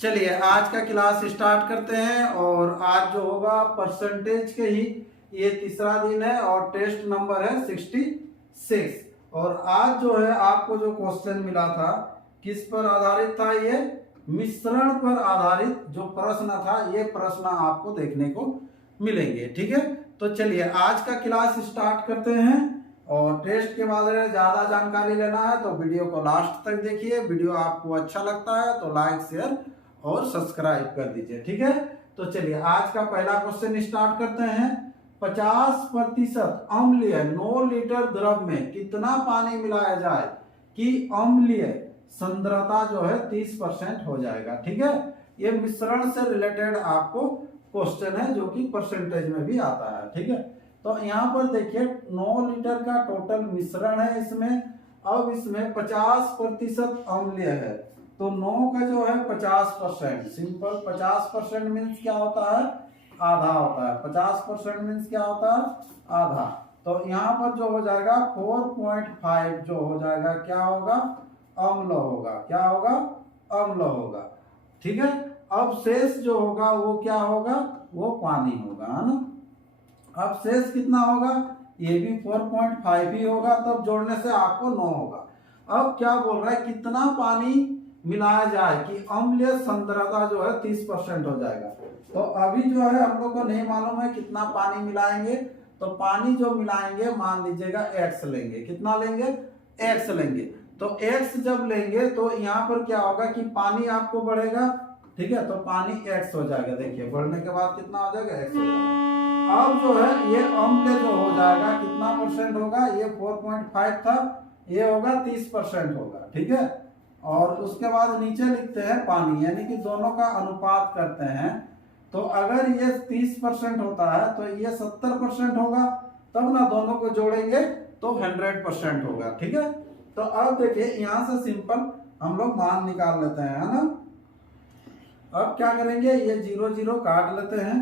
चलिए आज का क्लास स्टार्ट करते हैं। और आज जो होगा परसेंटेज के ही ये तीसरा दिन है और टेस्ट नंबर है 66। और आज जो है आपको जो क्वेश्चन मिला था किस पर आधारित था, ये मिश्रण पर आधारित जो प्रश्न था, ये प्रश्न आपको देखने को मिलेंगे। ठीक है, तो चलिए आज का क्लास स्टार्ट करते हैं। और टेस्ट के बारे में ज्यादा जानकारी लेना है तो वीडियो को लास्ट तक देखिए। वीडियो आपको अच्छा लगता है तो लाइक शेयर और सब्सक्राइब कर दीजिए। ठीक है, तो चलिए आज का पहला क्वेश्चन स्टार्ट करते हैं। 50% अम्लीय 9 लीटर द्रव में कितना पानी मिलाया जाए कि अम्लीय सांद्रता जो है 30% हो जाएगा। ठीक है, ये मिश्रण से रिलेटेड आपको क्वेश्चन है जो कि परसेंटेज में भी आता है। ठीक है, तो यहाँ पर देखिए 9 लीटर का टोटल मिश्रण है इसमें। अब इसमें 50% अम्लीय है तो 9 का जो है 50%, सिंपल 50% मीन्स क्या होता है, आधा होता है। 50% मीन्स क्या होता है, आधा। तो यहाँ पर जो हो जाएगा 4.5 जो हो जाएगा क्या होगा, अम्ल होगा। क्या होगा, अम्ल होगा। ठीक है, अब शेष जो होगा वो क्या होगा, वो पानी होगा, है ना। अब शेष कितना होगा, ये भी 4.5 ही होगा, तब जोड़ने से आपको 9 होगा। अब क्या बोल रहा है, कितना पानी मिलाया जाए कि अम्लीय सांद्रता जो है 30% हो जाएगा। तो अभी जो है हम लोग को नहीं मालूम है कितना पानी मिलाएंगे, तो पानी जो मिलाएंगे मान लीजिएगा x लेंगे। कितना लेंगे, x लेंगे। तो x जब लेंगे तो यहाँ पर क्या होगा कि पानी आपको बढ़ेगा। ठीक है, तो पानी x हो जाएगा। देखिए बढ़ने के बाद कितना हो जाएगा, x हो जाएगा। अब जो है ये अम्ल जो हो जाएगा कितना परसेंट होगा, ये 4.5 था, ये होगा 30% होगा। ठीक है, और उसके बाद नीचे लिखते हैं पानी, यानी कि दोनों का अनुपात करते हैं। तो अगर ये 30% होता है तो ये 70% होगा, तब ना दोनों को जोड़ेंगे तो 100% होगा। ठीक है, तो अब देखिए यहां से सिंपल हम लोग मान निकाल लेते हैं, है ना। अब क्या करेंगे, ये 0 0 काट लेते हैं।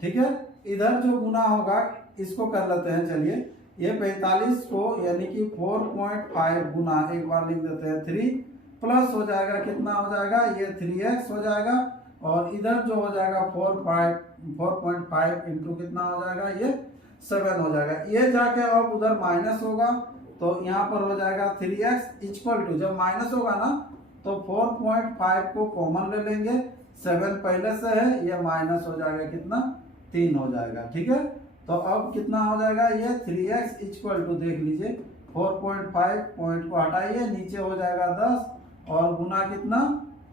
ठीक है, इधर जो गुना होगा इसको कर लेते हैं। चलिए ये 45 को यानी कि 4.5 गुना, एक बार लिख देते हैं 3 प्लस हो जाएगा, कितना हो जाएगा, ये 3x हो जाएगा। और इधर जो हो जाएगा 4.5 इंटू कितना हो जाएगा, ये 7 हो जाएगा। ये जाके अब उधर माइनस होगा तो यहाँ पर हो जाएगा 3x इक्वल टू, जब माइनस होगा ना तो 4.5 को कॉमन ले लेंगे, 7 पहले से है, ये माइनस हो जाएगा, कितना 3 हो जाएगा। ठीक है, तो अब कितना हो जाएगा, ये 3x इक्वल टू, देख लीजिए 4.5 पॉइंट को हटाइए, नीचे हो जाएगा 10 और गुना कितना,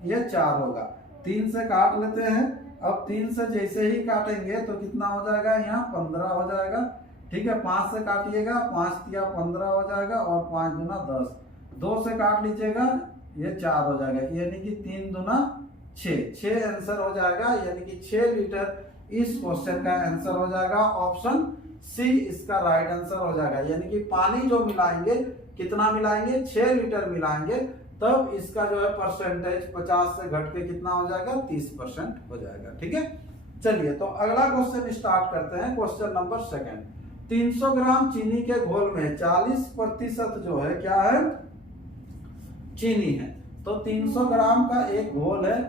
ये 4 होगा। 3 से काट लेते हैं। अब 3 से जैसे ही काटेंगे तो कितना हो जाएगा, यहाँ 15 हो जाएगा। ठीक है, 5 से काटिएगा, 5 या 15 हो जाएगा और 5 दूना 10। 2 से काट लीजिएगा, ये 4 हो जाएगा, यानी कि 3 दूना 6 आंसर हो जाएगा। यानी कि 6 लीटर इस क्वेश्चन का आंसर हो जाएगा। ऑप्शन सी इसका राइट आंसर हो जाएगा। यानी कि पानी जो मिलाएंगे, कितना मिलाएंगे, 6 लीटर मिलाएंगे, तब इसका जो है परसेंटेज 50 से घट के कितना हो जाएगा, 30% हो जाएगा। ठीक है, चलिए तो अगला क्वेश्चन स्टार्ट करते हैं। Question number 2। 300 ग्राम चीनी के घोल में 40% जो है क्या है, चीनी है। तो 300 ग्राम का एक घोल है।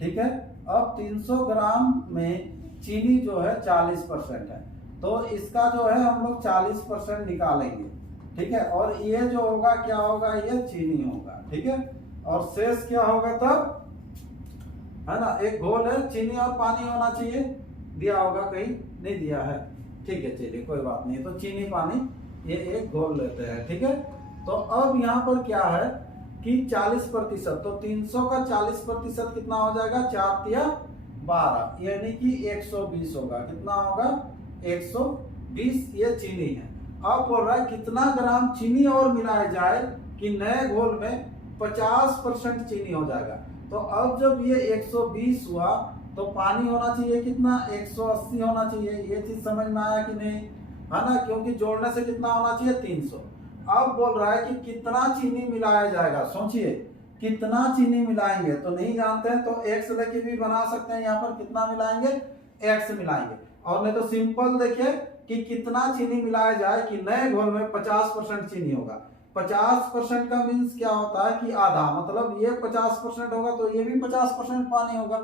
ठीक है, अब 300 ग्राम में चीनी जो है 40% है, तो इसका जो है हम लोग 40% निकालेंगे। ठीक है, और ये जो होगा क्या होगा, ये चीनी होगा। ठीक है, और शेष क्या होगा तब, है ना। एक घोल है, चीनी और पानी होना चाहिए, दिया होगा कहीं, नहीं दिया है। ठीक है, चलिए कोई बात नहीं, तो चीनी पानी ये एक घोल लेते हैं। ठीक है, तो अब यहाँ पर क्या है कि 40%, तो 300 का 40% कितना हो जाएगा, 4 या 12, यानी कि 120 होगा। कितना होगा, 120, ये चीनी है। अब बोल रहा है कितना ग्राम चीनी और मिलाया जाए कि नए घोल में 50% चीनी हो जाएगा। तो अब जब ये 120 हुआ तो पानी होना चाहिए कितना, 180 होना चाहिए। ये चीज समझ में आया कि नहीं, है ना, क्योंकि जोड़ने से कितना होना चाहिए, 300। अब बोल रहा है कि कितना चीनी मिलाया जाएगा, सोचिए कितना चीनी मिलाएंगे, तो नहीं जानते हैं तो x लेके भी बना सकते हैं। यहाँ पर कितना मिलाएंगे, x मिलाएंगे। और नहीं तो सिंपल देखिए कि कितना चीनी मिलाया जाए कि नए घोल में 50% चीनी होगा। 50% का मीन्स क्या होता है कि आधा, मतलब ये 50% होगा तो ये भी 50% पानी होगा,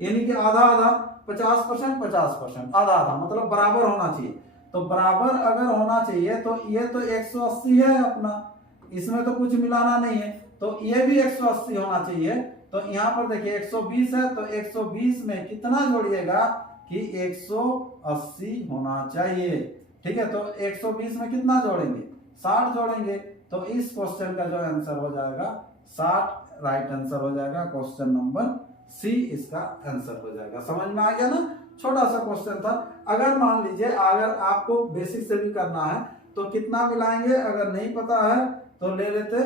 यानी कि आधा आधा, 50% 50%, आधा आधा, मतलब बराबर होना चाहिए। तो बराबर अगर होना चाहिए तो ये तो 180 है अपना, इसमें तो कुछ मिलाना नहीं है, तो ये भी 180 होना चाहिए। तो यहाँ पर देखिए 120 है, तो 120 में कितना जोड़िएगा कि 180 होना चाहिए। ठीक है, तो 120 में कितना जोड़ेंगे, 60 जोड़ेंगे। तो इस क्वेश्चन का जो आंसर हो जाएगा 60 राइट आंसर हो जाएगा। क्वेश्चन नंबर सी इसका आंसर हो जाएगा। समझ में आ गया ना, छोटा सा क्वेश्चन था। अगर मान लीजिए अगर आपको बेसिक से भी करना है तो कितना मिलाएंगे, अगर नहीं पता है तो ले लेते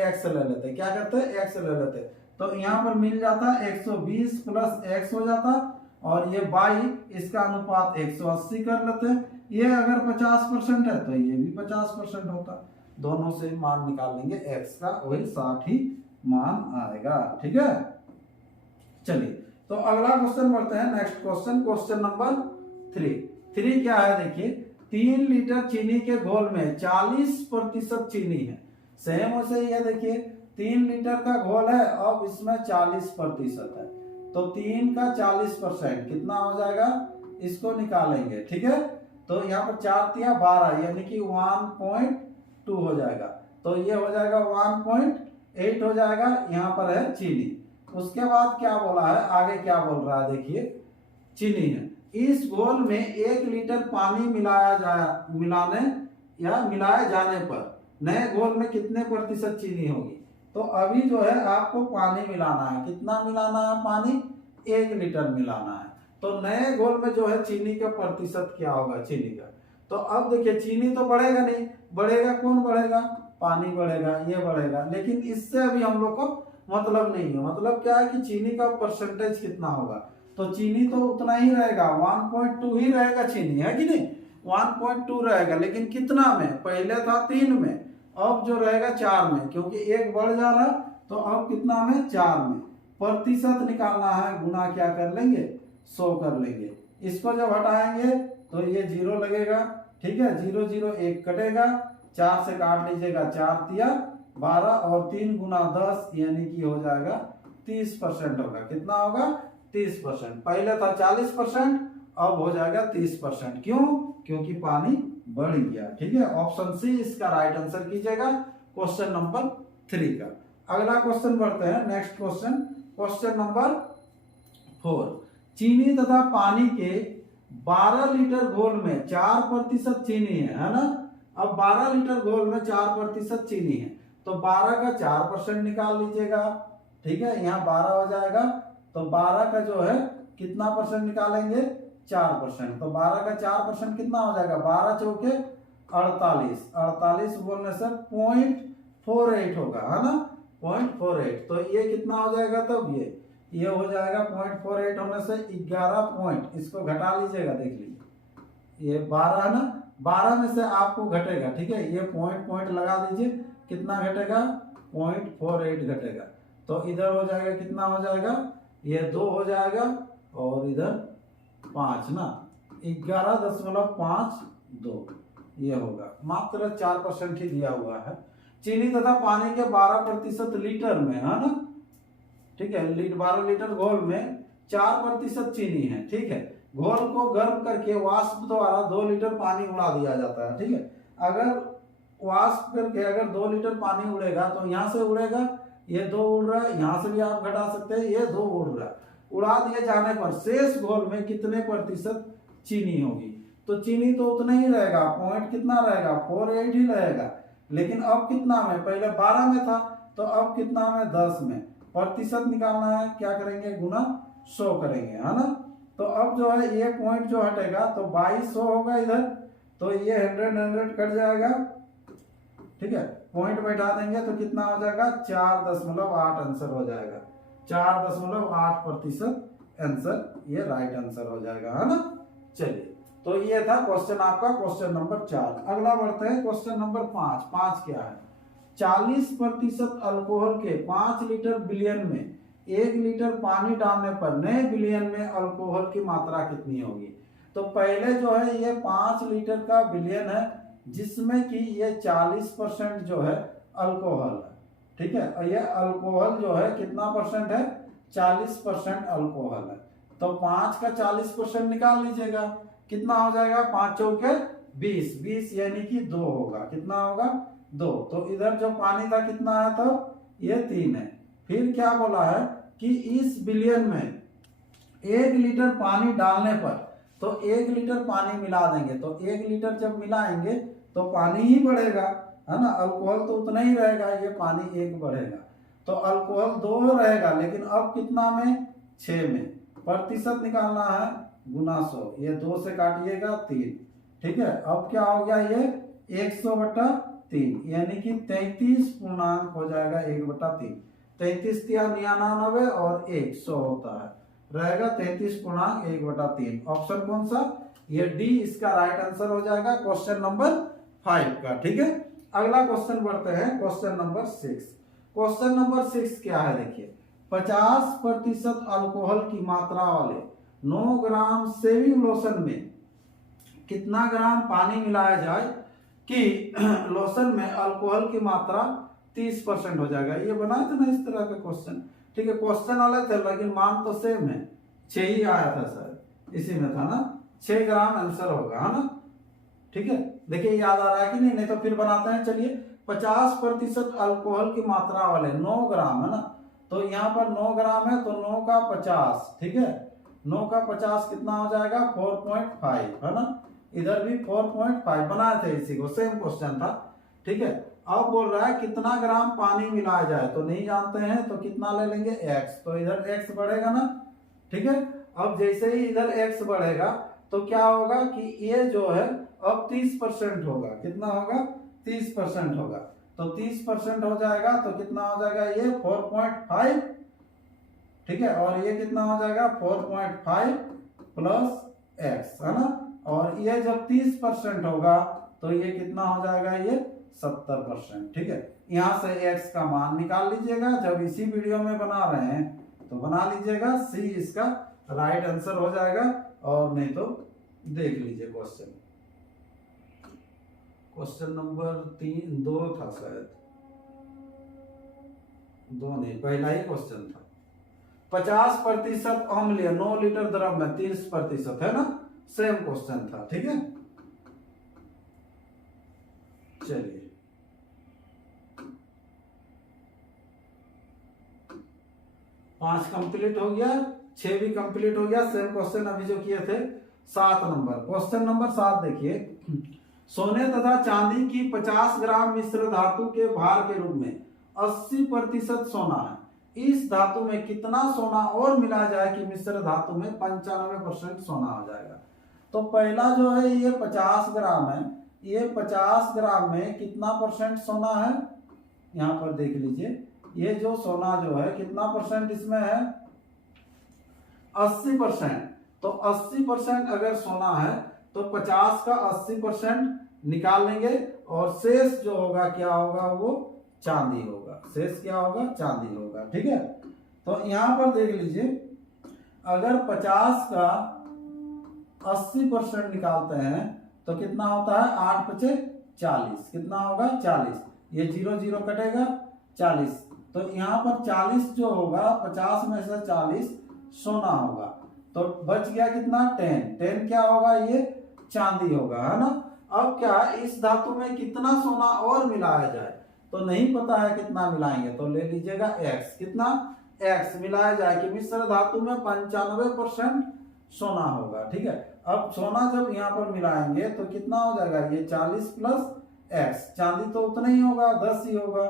एक्स ले लेते, क्या करते एक्स ले लेते, तो यहाँ पर मिल जाता 120 प्लस एक्स हो जाता, और ये बाई इसका अनुपात 180 कर लेते। ये अगर 50% है तो ये भी 50% होता, दोनों से मान निकाल लेंगे एक्स का, वही 60 ही मान आएगा। ठीक है, चलिए तो अगला क्वेश्चन बढ़ते हैं। नेक्स्ट क्वेश्चन, क्वेश्चन नंबर 3 क्या है देखिए, 3 लीटर चीनी के घोल में 40% चीनी है। सेम वैसे ही है, देखिए 3 लीटर का घोल है, अब इसमें 40% है, तो 3 का 40% कितना हो जाएगा, इसको निकालेंगे। ठीक है, तो यहाँ पर 4 तिया 12 यानी कि 1.2 हो जाएगा, तो ये हो जाएगा 1.8 हो जाएगा। यहाँ पर है चीनी, उसके बाद क्या बोला है, आगे क्या बोल रहा है देखिए, चीनी है, इस घोल में 1 लीटर पानी मिलाए जाने पर नए घोल में कितने प्रतिशत चीनी होगी। तो अभी जो है आपको पानी मिलाना है, कितना मिलाना है पानी, 1 लीटर मिलाना है, तो नए घोल में जो है चीनी का प्रतिशत क्या होगा, चीनी का। तो अब देखिए चीनी तो बढ़ेगा नहीं, बढ़ेगा कौन बढ़ेगा, पानी बढ़ेगा, ये बढ़ेगा, लेकिन इससे अभी हम लोग को मतलब नहीं है। मतलब क्या है कि चीनी का परसेंटेज कितना होगा, तो चीनी तो उतना ही रहेगा, 1.2 ही रहेगा चीनी, है कि नहीं, 1.2 रहेगा, लेकिन कितना में, पहले था 3 में, अब जो रहेगा 4 में, क्योंकि एक बढ़ जा रहा, तो अब कितना में, 4 में। प्रतिशत निकालना है, गुना क्या कर लेंगे, 100 कर लेंगे, इसको जब हटाएंगे तो ये 0 लगेगा। ठीक है, 0 0 1 कटेगा, 4 से काट लीजिएगा, 4 तिया 12 और 3 गुना 10 यानी कि हो जाएगा 30% होगा। कितना होगा, 30%। पहले था 40%, अब हो जाएगा 30%। क्यों, क्योंकि पानी बढ़ गया। ठीक है, ऑप्शन सी इसका राइट आंसर कीजिएगा क्वेश्चन नंबर 3 का। अगला क्वेश्चन बढ़ते हैं, नेक्स्ट क्वेश्चन, क्वेश्चन नंबर 4, चीनी तथा पानी के 12 लीटर घोल में 4% चीनी है ना। अब 12 लीटर घोल में 4% चीनी है, तो 12 का 4% निकाल लीजिएगा। ठीक है, यहाँ 12 हो जाएगा, तो 12 का जो है कितना परसेंट निकालेंगे, 4%, तो 12 का 4% कितना हो जाएगा, 12 चौके 48, 48 बोलने से 0.48 होगा, है ना, 0.48, तो ये कितना हो जाएगा, तब ये हो जाएगा 0.48 होने से 11 पॉइंट, इसको घटा लीजिएगा, देख लीजिए ये 12 है ना, 12 में से आपको घटेगा। ठीक है, ये पॉइंट लगा दीजिए, कितना घटेगा, 0.48 घटेगा, तो इधर हो जाएगा, कितना हो जाएगा, ये 2 हो जाएगा, और इधर 5 ना, 11.52 ये होगा, मात्र 4% ही दिया हुआ है। चीनी तथा पानी के 12% लीटर में, है ना। ठीक है, 12 लीटर घोल में 4% चीनी है। ठीक है, घोल को गर्म करके वाष्प द्वारा 2 लीटर पानी उड़ा दिया जाता है। ठीक है, अगर वाष्प करके अगर 2 लीटर पानी उड़ेगा तो यहाँ से उड़ेगा, ये 2 उड़ रहा है, यहाँ से भी आप घटा सकते हैं, ये 2 उड़ रहा है। उड़ा दिए जाने पर शेष घोल में कितने प्रतिशत चीनी होगी, तो चीनी तो उतना ही रहेगा, पॉइंट कितना रहेगा, 48 ही रहेगा, लेकिन अब कितना में, पहले 12 में था, तो अब कितना में, 10 में। प्रतिशत निकालना है, क्या करेंगे, गुना 100 करेंगे, है ना। तो अब जो है ये पॉइंट जो हटेगा तो 2200 होगा इधर, तो ये 100 कट जाएगा। ठीक है, पॉइंट बैठा देंगे तो कितना हो जाएगा, 4.8 आंसर हो जाएगा, 4.8% आंसर, ये राइट आंसर हो जाएगा, है ना। चलिए, तो ये था क्वेश्चन आपका, क्वेश्चन नंबर 4। अगला बढ़ते हैं क्वेश्चन नंबर 5। 5 क्या है, 40% अल्कोहल के 5 लीटर बिलियन में 1 लीटर पानी डालने पर नए बिलियन में अल्कोहल की मात्रा कितनी होगी। तो पहले जो है ये 5 लीटर का बिलियन है, जिसमें कि ये 40% जो है अल्कोहल है, ठीक है। और ये अल्कोहल जो है कितना परसेंट है, 40% अल्कोहल है। तो 5 का 40% निकाल लीजिएगा, कितना हो जाएगा, 5 चौके 20, 20 यानी कि 2 होगा, कितना होगा 2। तो इधर जो पानी था कितना है, तो ये 3 है। फिर क्या बोला है कि इस बिलियन में 1 लीटर पानी डालने पर, तो 1 लीटर पानी मिला देंगे, तो 1 लीटर जब मिलाएंगे तो पानी ही बढ़ेगा, है ना, अल्कोहल तो उतना ही रहेगा, ये पानी 1 बढ़ेगा। तो अल्कोहल 2 रहेगा, लेकिन अब कितना में, 6 में। प्रतिशत निकालना है, गुना 100, ये 2 से काटिएगा 3, ठीक है। अब क्या हो गया, ये 100/3 यानी कि 33 पूर्णांक हो जाएगा 1/3। 33 या 99 और 100 होता है, रहेगा 33 पूर्णांक 1/3। ऑप्शन कौन सा, ये डी इसका राइट आंसर हो जाएगा क्वेश्चन नंबर 5 का, ठीक है। अगला क्वेश्चन बढ़ते हैं, क्वेश्चन नंबर 6। क्वेश्चन नंबर 6 क्या है, देखिए, 50% अल्कोहल की मात्रा वाले 9 ग्राम शेविंग लोशन में कितना ग्राम पानी मिलाया जाए कि लोशन में अल्कोहल की मात्रा 30% हो जाएगा। ये बनाए थे ना इस तरह के क्वेश्चन, ठीक है। क्वेश्चन अलग थे लेकिन मान तो सेम है, 6 ही आया था सर, इसी में था ना, 6 ग्राम आंसर होगा, है ना, ठीक है। देखिए याद आ रहा है कि नहीं, नहीं तो फिर बनाते हैं। चलिए, 50% अल्कोहल की मात्रा वाले 9 ग्राम है ना, तो यहाँ पर 9 ग्राम है, तो 9 का 50, ठीक है, 9 का 50 कितना हो जाएगा, 4.5, है ना। इधर भी 4.5 बनाए थे, इसी को सेम क्वेश्चन था, ठीक है। अब बोल रहा है कितना ग्राम पानी मिलाया जाए, तो नहीं जानते हैं, तो कितना ले लेंगे, x, तो इधर x बढ़ेगा ना, ठीक है। अब जैसे ही इधर x बढ़ेगा तो क्या होगा कि ये जो है अब 30% होगा, कितना होगा, 30% होगा। तो 30% हो जाएगा तो कितना हो जाएगा, ये 4.5, ठीक है। और ये कितना हो जाएगा, 4.5 प्लस x, है ना। और ये जब 30% होगा तो ये कितना हो जाएगा, ये 70%, ठीक है। यहां से x का मान निकाल लीजिएगा, जब इसी वीडियो में बना रहे हैं तो बना लीजिएगा, सी इसका राइट आंसर हो जाएगा। और नहीं तो देख लीजिए क्वेश्चन, क्वेश्चन नंबर 2 था शायद, 2 नहीं, पहला ही क्वेश्चन था। 50% अम्लीय 9 लीटर द्रव में 30% है ना, सेम क्वेश्चन था, ठीक है। चलिए, 5 कंप्लीट हो गया, 6 भी कंप्लीट हो गया। सेम क्वेश्चन अभी जो किए थे। 7 नंबर, क्वेश्चन नंबर 7 देखिए, सोने तथा चांदी की 50 ग्राम मिश्र धातु के भार के रूप में 80% सोना है, इस धातु में कितना सोना और मिला जाए कि मिश्र धातु में 95% सोना हो जाएगा। तो पहला जो है ये 50 ग्राम है, ये 50 ग्राम में कितना परसेंट सोना है, यहाँ पर देख लीजिए, ये जो सोना जो है कितना परसेंट इसमें है, 80%। तो 80% अगर सोना है तो 50 का 80% निकाल लेंगे, और शेष जो होगा क्या होगा, वो चांदी होगा, शेष क्या होगा, चांदी होगा, ठीक है। तो यहां पर देख लीजिए, अगर 50 का 80% निकालते हैं तो कितना होता है, 8 × 40, कितना होगा, 40, ये 0 0 कटेगा, 40। तो यहाँ पर 40 जो होगा, 50 में से 40 सोना होगा, तो बच गया कितना, 10 क्या होगा, ये चांदी होगा, है ना। अब क्या इस धातु में कितना सोना और मिलाया जाए, तो नहीं पता है कितना मिलाएंगे, तो ले लीजिएगा x, कितना x मिलाया जाए कि मिश्र धातु में 95% सोना होगा, ठीक है। अब सोना जब यहाँ पर मिलाएंगे तो कितना हो जाएगा, ये 40 प्लस x, चांदी तो उतना ही होगा, 10 ही होगा।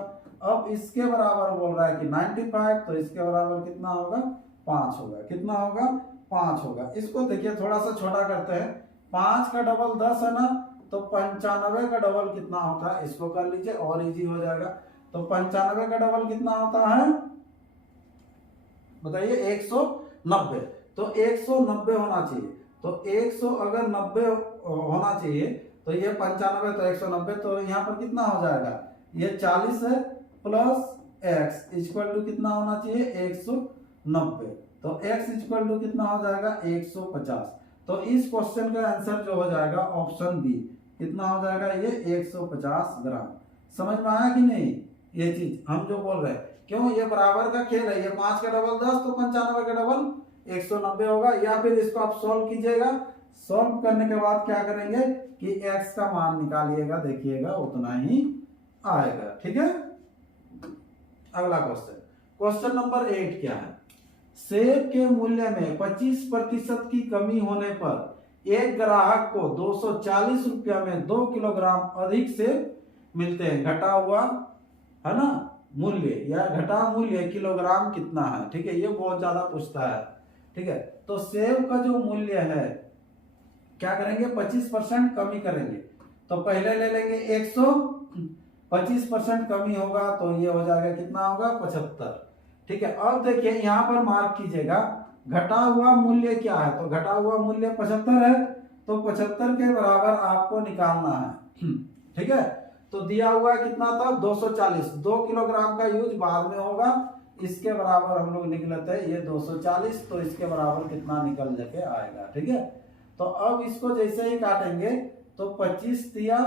अब इसके बराबर बोल रहा है कि 95, तो इसके बराबर कितना होगा, 5 होगा, कितना होगा, 5 होगा। इसको देखिए थोड़ा सा छोटा करते हैं, 5 का डबल 10 है ना, तो 95 का डबल कितना होता है, इसको कर लीजिए और इजी हो जाएगा। तो 95 का डबल कितना होता है, बताइए, 190। तो 190 होना चाहिए, तो 100 अगर 90 होना चाहिए तो ये 95 तो 190, तो यहाँ पर कितना हो जाएगा, ये 40 है प्लस x इक्वल टू कितना होना चाहिए, 190। तो x इक्वल टू कितना हो जाएगा, 150। तो इस क्वेश्चन का आंसर जो हो जाएगा ऑप्शन बी, कितना हो जाएगा, ये 150 ग्राम। समझ में आया कि नहीं, ये चीज हम जो बोल रहे हैं, क्यों, ये बराबर का खेल है, ये 5 का डबल 10 तो 95 का डबल 190 होगा। या फिर इसको आप सॉल्व कीजिएगा, सॉल्व करने के बाद क्या करेंगे कि x का मान निकालिएगा, देखिएगा उतना ही आएगा। ठीक है, अगला क्वेश्चन, क्वेश्चन नंबर 8 क्या है, सेब के मूल्य में 25% की कमी होने पर एक ग्राहक को 240 रुपया में 2 किलोग्राम अधिक सेब मिलते हैं, घटा हुआ है ना मूल्य या घटा मूल्य किलोग्राम कितना है। ठीक है, ये बहुत ज्यादा पूछता है। ठीक है, तो सेब का जो मूल्य है क्या करेंगे, 25% कमी करेंगे। तो पहले ले लेंगे 100, 25% कमी होगा तो ये हो जाएगा, कितना होगा, 75। ठीक है, अब देखिए यहाँ पर मार्क कीजिएगा, घटा हुआ मूल्य क्या है, तो घटा हुआ मूल्य 75 है, तो 75 के बराबर आपको निकालना है। ठीक है, तो दिया हुआ कितना था, 240, 2 किलोग्राम का यूज बाद में होगा, इसके बराबर हम लोग निकल लेते हैं ये 240, तो इसके बराबर कितना निकल जाके आएगा। ठीक है, तो अब इसको जैसे ही काटेंगे तो 25 तिया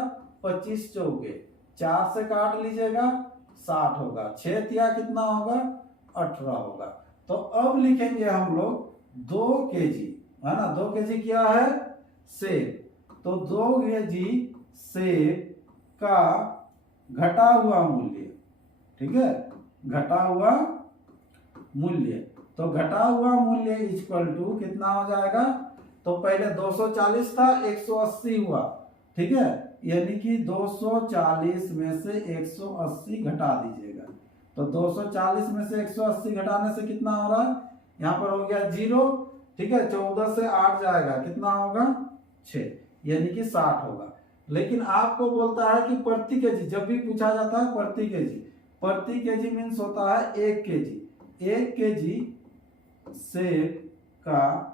25 चौके 4 से काट लीजिएगा, 60 होगा, 6 तिया कितना होगा, 18 होगा। तो अब लिखेंगे हम लोग 2 केजी, है ना, 2 केजी क्या है, सेब, तो 2 केजी सेब का घटा हुआ मूल्य। ठीक है, घटा हुआ मूल्य, तो घटा हुआ मूल्य इक्वल टू कितना हो जाएगा, तो पहले 240 था, 180 हुआ। ठीक है, यानी कि 240 में से 180 घटा दीजिएगा, तो 240 में से 180 घटाने से कितना हो रहा है, यहाँ पर हो गया 0। ठीक है, 14 से 8 जाएगा, कितना होगा, 6, यानी कि 60 होगा। लेकिन आपको बोलता है कि प्रति केजी, जब भी पूछा जाता है प्रति केजी, प्रति केजी मीन्स होता है 1 केजी, 1 केजी सेब का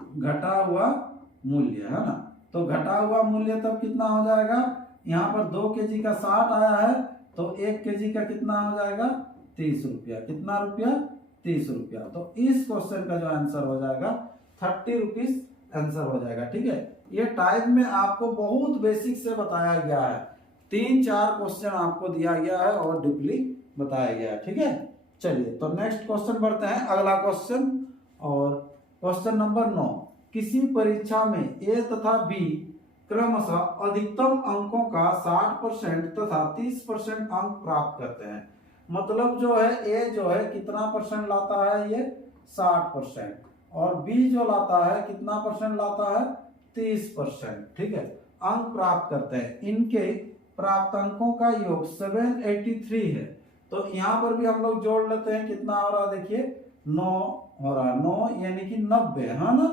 घटा हुआ मूल्य, है ना, तो घटा हुआ मूल्य तब कितना हो जाएगा, यहाँ पर 2 केजी का 60 आया है, तो 1 केजी का कितना हो जाएगा, 30 रुपया, कितना रुपया, 30 रुपया। तो इस क्वेश्चन का जो आंसर हो जाएगा 30 रुपीज आंसर हो जाएगा। ठीक है, ये टाइप में आपको बहुत बेसिक से बताया गया है, 3-4 क्वेश्चन आपको दिया गया है और डीपली बताया गया है। ठीक है, चलिए तो नेक्स्ट क्वेश्चन बढ़ते हैं, अगला क्वेश्चन, और क्वेश्चन नंबर 9, किसी परीक्षा में ए तथा बी क्रमशः अधिकतम अंकों का 60% तथा 30% अंक प्राप्त करते हैं। मतलब जो है ए जो है कितना परसेंट लाता है, ये 60%, और बी जो लाता है कितना परसेंट लाता है, 30%। ठीक है, अंक प्राप्त करते हैं, इनके प्राप्त अंकों का योग 783 है। तो यहाँ पर भी हम लोग जोड़ लेते हैं, कितना हो रहा है, देखिए 9 हो रहा है, 9 यानी कि 90, है ना,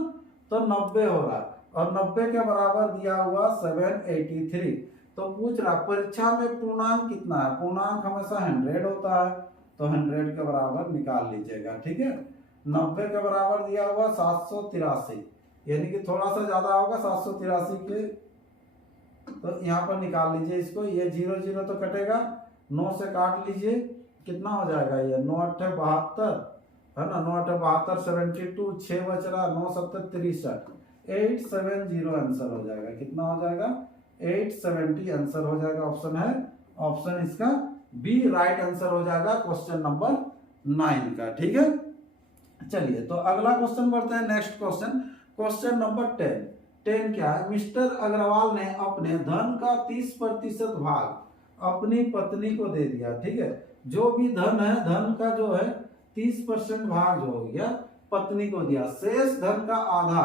तो 90 हो रहा है, और 90 के बराबर दिया हुआ 783। तो पूछ रहा परीक्षा में पूर्णांक कितना है, पूर्णांक हमेशा 100 होता है, तो 100 के बराबर निकाल लीजिएगा। ठीक है, 90 के बराबर दिया हुआ 783, यानी कि थोड़ा सा ज्यादा होगा 783 के, तो यहाँ पर निकाल लीजिए इसको, ये 0 0 तो कटेगा, 9 से काट लीजिए, कितना हो जाएगा, ये 9 8 72, है ना, 9 8 72, 72, 6 बच रहा, 9 7 63, 870 आंसर हो जाएगा, कितना हो जाएगा, 870 आंसर हो जाएगा। ऑप्शन है, ऑप्शन इसका बी राइट आंसर हो जाएगा क्वेश्चन नंबर 9 का। ठीक है, चलिए तो अगला क्वेश्चन बढ़ते हैं, नेक्स्ट क्वेश्चन, क्वेश्चन नंबर 10। 10 क्या है, मिस्टर अग्रवाल ने अपने धन का 30% भाग अपनी पत्नी को दे दिया। ठीक है, जो भी धन है, धन का जो है 30% भाग जो हो गया पत्नी को दिया, शेष धन का आधा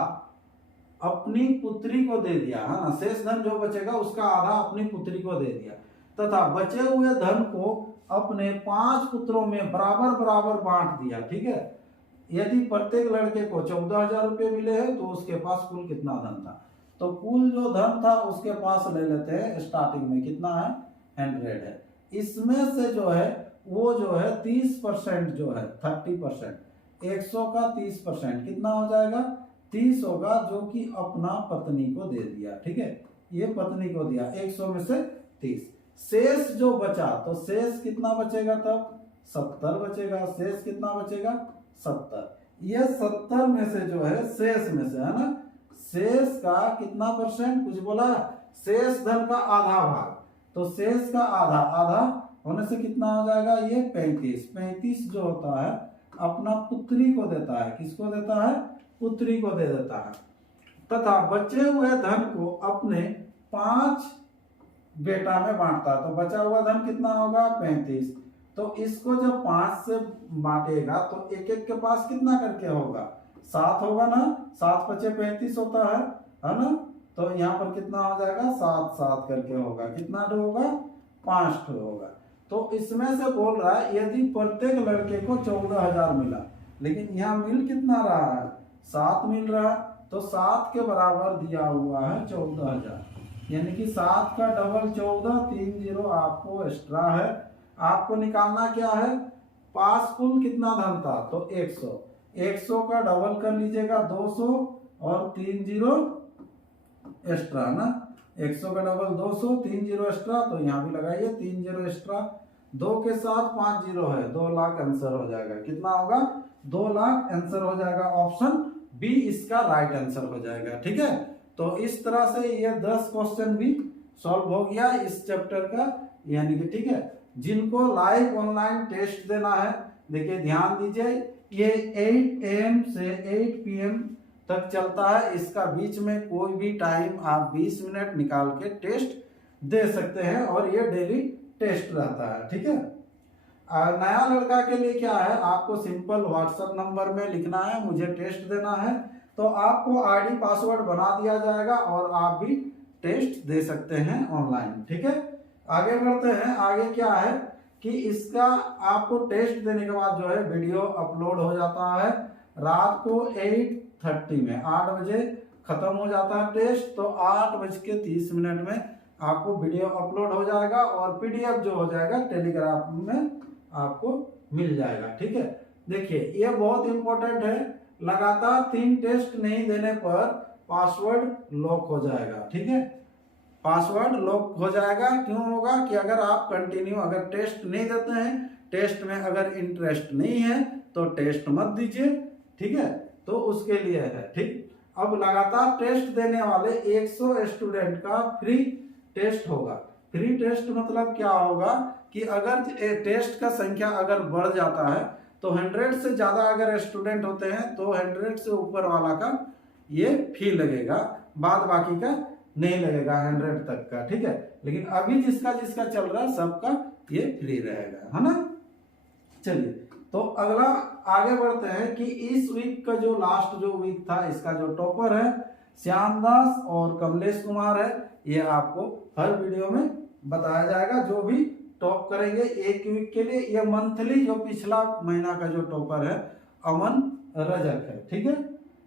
अपनी पुत्री को दे दिया, है ना, शेष धन जो बचेगा उसका आधा अपनी पुत्री को दे दिया, तथा बचे हुए धन को अपने 5 पुत्रों में बराबर बराबर बांट दिया। ठीक है, यदि प्रत्येक लड़के को 14,000 रुपये मिले हैं तो उसके पास कुल कितना धन था, तो कुल जो धन था उसके पास ले लेते हैं, स्टार्टिंग में कितना है, 100 है, इसमें से जो है वो जो है 30% जो है 30%, 100 का 30% कितना हो जाएगा, 30 होगा, जो कि अपना पत्नी को दे दिया। ठीक है, ये पत्नी को दिया 100 में से 30, शेष जो बचा, तो शेष कितना बचेगा, तब 70 बचेगा, शेष कितना बचेगा, 70। ये 70 में से जो है शेष में से, है ना, शेष का कितना परसेंट, कुछ बोला, शेष धन का आधा भाग, तो शेष का आधा, आधा होने से कितना हो जाएगा, ये 35। 35 जो होता है अपना पुत्री को देता है, किसको देता है, पुत्री को दे देता है, तथा बचे हुए धन को अपने 5 बेटा में बांटता है। तो बचा हुआ धन कितना होगा, 35। तो इसको जब 5 से बांटेगा तो एक एक के पास कितना करके होगा, 7 होगा ना, 7 × 5 = 35 होता है ना। तो यहाँ पर कितना हो जाएगा, 7 7 करके होगा, कितना ठो होगा, 5 ठो होगा। तो इसमें से बोल रहा है यदि प्रत्येक लड़के को 14,000 मिला, लेकिन यहाँ मिल कितना रहा है, 7 मिल रहा है, तो 7 के बराबर दिया हुआ है 14,000, यानी कि 7 का डबल 14, 3 0 आपको एक्स्ट्रा है। आपको निकालना क्या है, पास कुल कितना धन था, तो 100। 100 का डबल कर लीजिएगा 200 और 3 0 एक्स्ट्रा ना, 100 का डबल 200, 3 0 एक्स्ट्रा, तो यहाँ भी लगाइए 3 0 एक्स्ट्रा, 2 के साथ 5 0 है, 2 लाख आंसर हो जाएगा। कितना होगा, 2 लाख आंसर हो जाएगा। ऑप्शन बी इसका राइट आंसर हो जाएगा। ठीक है, तो इस तरह से ये 10 क्वेश्चन भी सॉल्व हो गया इस चैप्टर का, यानी कि ठीक है। जिनको लाइव ऑनलाइन टेस्ट देना है, देखिए ध्यान दीजिए, ये 8 AM से 8 PM तक चलता है। इसका बीच में कोई भी टाइम आप 20 मिनट निकाल के टेस्ट दे सकते हैं और ये डेली टेस्ट रहता है। ठीक है, नया लड़का के लिए क्या है, आपको सिंपल व्हाट्सएप नंबर में लिखना है मुझे टेस्ट देना है, तो आपको आईडी पासवर्ड बना दिया जाएगा और आप भी टेस्ट दे सकते हैं ऑनलाइन। ठीक है, आगे बढ़ते हैं। आगे क्या है कि इसका आपको टेस्ट देने के बाद जो है वीडियो अपलोड हो जाता है रात को 8:30 में, 8 बजे खत्म हो जाता है टेस्ट, तो 8:30 में आपको वीडियो अपलोड हो जाएगा और PDF जो हो जाएगा टेलीग्राम में आपको मिल जाएगा। ठीक है, देखिए ये बहुत इंपॉर्टेंट है, लगातार 3 टेस्ट नहीं देने पर पासवर्ड लॉक हो जाएगा। ठीक है, पासवर्ड लॉक हो जाएगा। क्यों होगा कि अगर आप कंटिन्यू अगर टेस्ट नहीं देते हैं, टेस्ट में अगर इंटरेस्ट नहीं है तो टेस्ट मत दीजिए। ठीक है, तो उसके लिए है। ठीक, अब लगातार टेस्ट देने वाले 100 स्टूडेंट का फ्री टेस्ट होगा। फ्री टेस्ट मतलब क्या होगा कि अगर टेस्ट का संख्या अगर बढ़ जाता है तो 100 से ज्यादा अगर स्टूडेंट होते हैं तो 100 से ऊपर वाला का ये फी लगेगा, बाद बाकी का नहीं लगेगा 100 तक का। ठीक है, लेकिन अभी जिसका जिसका चल रहा है सबका ये फ्री रहेगा, है ना। चलिए, तो अगला आगे बढ़ते हैं कि इस वीक का जो लास्ट जो वीक था, इसका जो टॉपर है श्यामदास और कमलेश कुमार है, ये आपको हर वीडियो में बताया जाएगा। जो भी टॉप करेंगे एक वीक के लिए, ये मंथली जो पिछला महीना का जो टॉपर है अमन रजक है। ठीक है,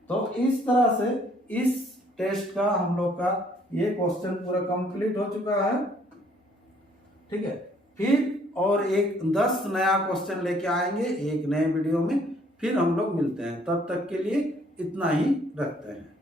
तो इस तरह से इस टेस्ट का हम लोग का ये क्वेश्चन पूरा कंप्लीट हो चुका है। ठीक है, फिर और एक 10 नया क्वेश्चन लेके आएंगे एक नए वीडियो में, फिर हम लोग मिलते हैं। तब तक के लिए इतना ही रखते हैं।